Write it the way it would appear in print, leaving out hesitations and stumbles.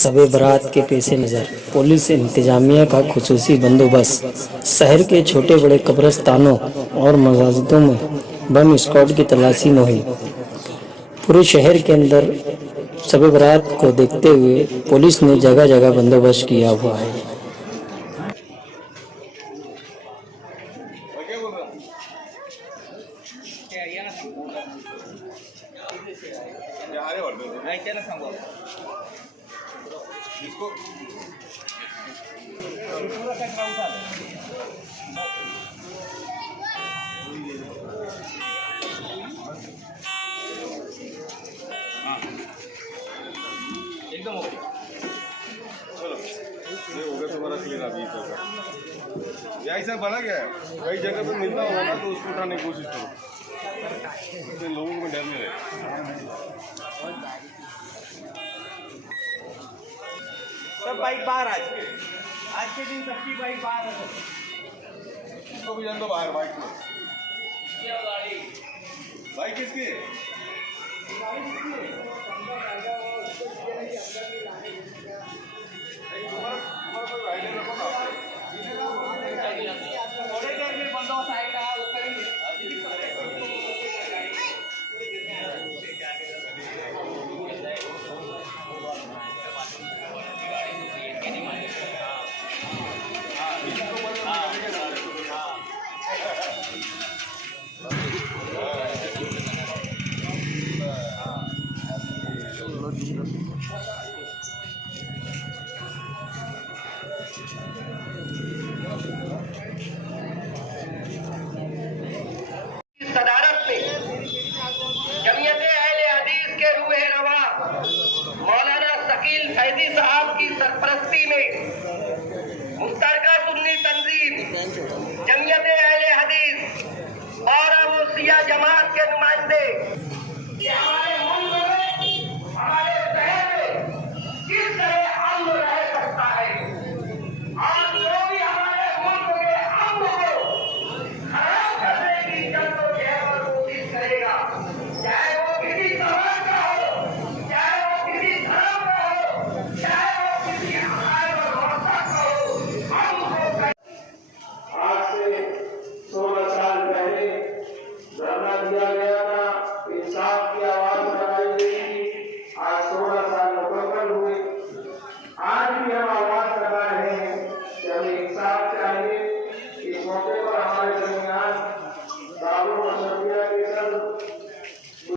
शब बारात के पेश नज़र पुलिस इंतजामिया का खुसूसी बंदोबस्त। शहर के छोटे बड़े कब्रिस्तानों और मस्जिदों में बम स्क्वाड की तलाशी मुहिम। पूरे शहर के अंदर शब बारात को देखते हुए पुलिस ने जगह जगह बंदोबस्त किया हुआ है। एकदम ओके। चलो ये हो गया तुम्हारा क्लियर। अभी तक ऐसा बना गया है, कई जगह पे मिलता होगा ना, तो उसको उठाने की कोशिश करो, तो लोगों को डर नहीं रहे। सब बाइक बाहर आज के दिन सबकी बाइक बाहर है। इसको भी जान दो बाहर। बाइक में बाइक किसकी है? थोड़े देर में बंदोबस्त आएगा, वो करेंगे। सदारत में जमीयत अहले हदीस के रूहे रवा मौलाना शकील फैजी साहब की सरपरस्ती में मुश्तरका सुन्नी तंजीम जमीयत अहले हदीस और अबूसिया जमात के नुमाइंदे हमारे मुल्क में, हमारे शहर में किस तरह अमन रह सकता है, और जो भी हमारे मुल्क के अमन को खराब करने की जद्दोजहद और कोशिश करेगा, चाहे वो किसी समाज का हो, चाहे वो किसी धर्म का हो, चाहे वो किसी अकायद और मज़हब का हो, हम उसको आज से 16 साल पहले धरना दिया गया था, इंसाफ की आवाज लगाई गई थी। आज 16 साल मुकम्मल हुए। आज भी हम आवाज लगा रहे हैं कि हमें इंसाफ